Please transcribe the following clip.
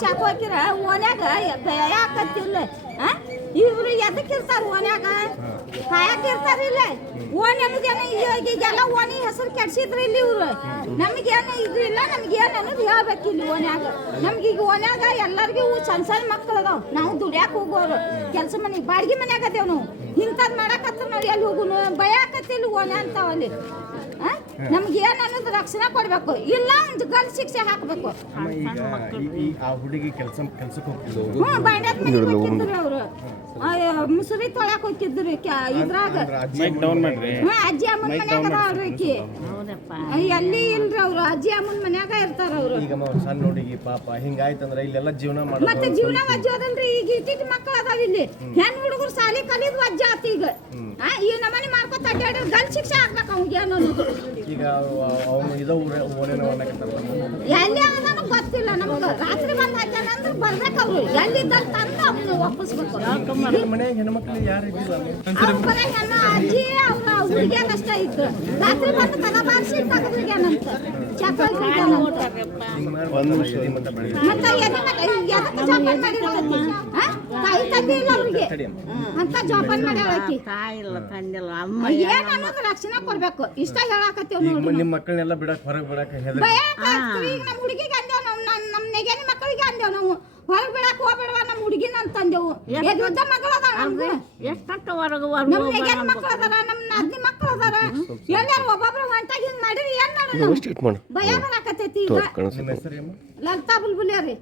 ಚಾಕು ಹಾಕಿರ ಓನ್ಯಾಗ ಯಾಕತ್ತಿಲ್ಲ ಇವ್ರು ಎದಕ್ಕೆ ಇರ್ತಾರ ಓನ್ಯಾಗ ಕಾಯಕ್ ಇರ್ತಾರಿಲ್ಲ ಓನ್ ನಮ್ಗೇನ ಈಗೆಲ್ಲ ಓನಿ ಹೆಸರು ಕೆಡ್ಸಿದ್ರಿ ಇಲ್ಲಿ ಇವ್ರು. ನಮ್ಗೇನು ಇದು ಇಲ್ಲ, ನಮ್ಗೇನು ಅನ್ನೋದು ಹೇಳ್ಬೇಕು ಇಲ್ಲಿ ಓನ್ಯಾಗ ನಮ್ಗೆ ಈಗ ಓನ್ಯಾಗ ಎಲ್ಲರಿಗೂ ಸಣ್ಣ ಸಣ್ಣ ಮಕ್ಳು ಅದಾವ. ನಾವು ದುಡ್ಯಾಕ ಹೋಗೋರು. ಕೆಲಸ ಮನೆಗೆ ಬಾಡಿಗೆ ಮನ್ಯಾಗ ಅದೇವ್ ನಾವು. ಇಂಥದ್ದು ಮಾಡಕತ್ರ ನಾವು ಎಲ್ಲಿ ಹೋಗುನು? ಭಯಾಕತ್ತಿಲ್ಲ ಓನೆ ಅಂತಾವಲ್ಲಿ ನಮ್ಗೆ ಏನ್ ಅನ್ನೋದು ರಕ್ಷಣೆ ಕೊಡ್ಬೇಕು. ಇಲ್ಲ ಒಂದು ಗಲ್ ಶಿಕ್ಷೆ ಹಾಕ್ಬೇಕು. ಈಗ ಈ- ಈ ಆ ಹುಡುಗಿ ಕೆಲಸ ಕೆಲಸಕ್ಕೆ ಹೋಗ್ತಿದ್ದು ಹ್ಞೂ ಬಾಂಡ್ಯಾದ ಮನೆಗೆ ಹೋಗಿದ್ರು ಅವರು ಮುಸುರಿ ತೊಳ್ಯಾಕ ಹೋಗಿದ್ರು ಕ್ಯಾ- ಇದ್ರಾಗ. ಅಜ್ಜಿ ಡೌನ್ ಮಾಡ್ರಿ. ಹ್ಞೂ ಅಜ್ಜಿ ಅಮ್ಮನ ಮನ್ಯಾಗ ಅದಾಳ್ರಿ ಆಕಿ ಎಲ್ಲಿ ಇಲ್ರಿ ಅವ್ರು ಅಜ್ಜಿ ಅಮ್ಮನ ಮನ್ಯಾಗ ಇರ್ತಾರ ಅವ್ರು. ಈಗ ಸಣ್ಣ ಹುಡುಗಿ ಪಾಪ ಹಿಂಗಾಯ್ತಂದ್ರೆ ಇಲ್ಲೆಲ್ಲ ಜೀವನ ಮತ್ತೆ ಮಾಡೋದು ಜೀವನ ವಜ್ಜ ಅದನ್ರಿ ಈಗ ಇಟ್ಟಿಟ್ಟು ಮಕ್ಕಳು ಅದಾವ ಇಲ್ಲಿ. ಹೆಣ್ ಹುಡುಗರು ಸಾಲಿ ಕಲಿದ್ ಅಜ್ಜ ಆತ ಈಗ. ಆ, ಈ ನಮ್ಮನೆ ಮಾಡ್ಕೊತ ಅಡ್ಡಾಡ್ರಿ ಗಲ್ ಶಿಕ್ಷೆ ಹಾಕ್ಬೇಕು ಅವ್ನಿಗೆ ಅನ್ನೋದು. ಈಗ ಅವನು ಇದ ಓನೇನ ಎಲ್ಲಿ ಅವನು ಗೊತ್ತಿಲ್ಲ ನಮ್ಗೆ. ರಾತ್ರಿ ಬಂದ ಅಜ್ಜನ ಅಂದ್ರೆ ಬರ್ಬೇಕು ಅವ್ರು. ಎಲ್ಲಿದ್ದಲ್ಲಿ ತಂದು ಅವ್ನು ವಾಪಸ್ಬೇಕು ಮನ್ಯಾಗ ಹೆಣ್ಮಕ್ಳು ಯಾರು ಇದ್ದಿಲ್ಲ. ಅವ್ರ ಬರೀ ಅಜ್ಜಿ ಅವ್ರ ಹುಡುಗಿಯರ್ ಅಷ್ಟೇ ಇತ್ತು ರಾತ್ರಿ ಬಂದು ಬಾರಿಸಿ ತಗದ್ರಿಗ್ಯಾನಂತ? ತಾಯಿ ತಂದೆ ಇಲ್ಲ ಅವ್ರಿಗೆ? ಅಂತ ಜೋಪಾನ ಮಾಡ್ಯಾಳಕಿ ತಾಯಿಲ್ಲ ತಂದಿಲ್ಲ ಅಮ್ಮ ಏನ್ ಅನ್ನೋದು ರಕ್ಷಣೆ ಕೊಡ್ಬೇಕು? ಇಷ್ಟ ಹೇಳಾಕತ್ತೀವಿ ನಿಮ್ಮ ಮಕ್ಕಳನ್ನೆಲ್ಲ ಬಿಡಕ್ ಹೊರಗೆ ಬಿಡಕ್ ಹೆದರ್ ಭಯ ಆಗ್ತದೆ. ಈಗ ನಮ್ಮ ಹುಡುಗಿಗೆ ಅಂದೇವ್ ನಾವು ನಮ್ಮ ನಮ್ಮ ನೆಗೆನಿ ಮಕ್ಕಳಿಗೆ ಅಂದೇವ್ ನಾವು ಹೊರಗೆ ಬಿಡಕ್ ಹೋಗ್ಬೇಡವ ನಮ್ಮ ಅಂತಂದೇವು ಎದ್ದ ಮಕ್ಳು ಅದಾಳ ನಮ್ಗೆ ಎಷ್ಟೊತ್ತು ಹೊರಗೆ ನಮ್ಮ ನೆಗೆನಿ ಮಕ್ಕಳು ಅದಾರ? ನಮ್ಮ ನಾದ್ನಿ ಮಕ್ಕಳು ಅದಾರ. ಎಲ್ಲಾರು ಒಬ್ಬೊಬ್ರು ಹೊಂಟಾಗಿ ಹಿಂಗ್ ಮಾಡಿರಿ ಏನ್ ಮಾಡೋದು? ಭಯ ಬರಾಕತ್ತೈತಿ ಲಲಿತಾ ಬುಲ್ಬುಲಿಯರಿ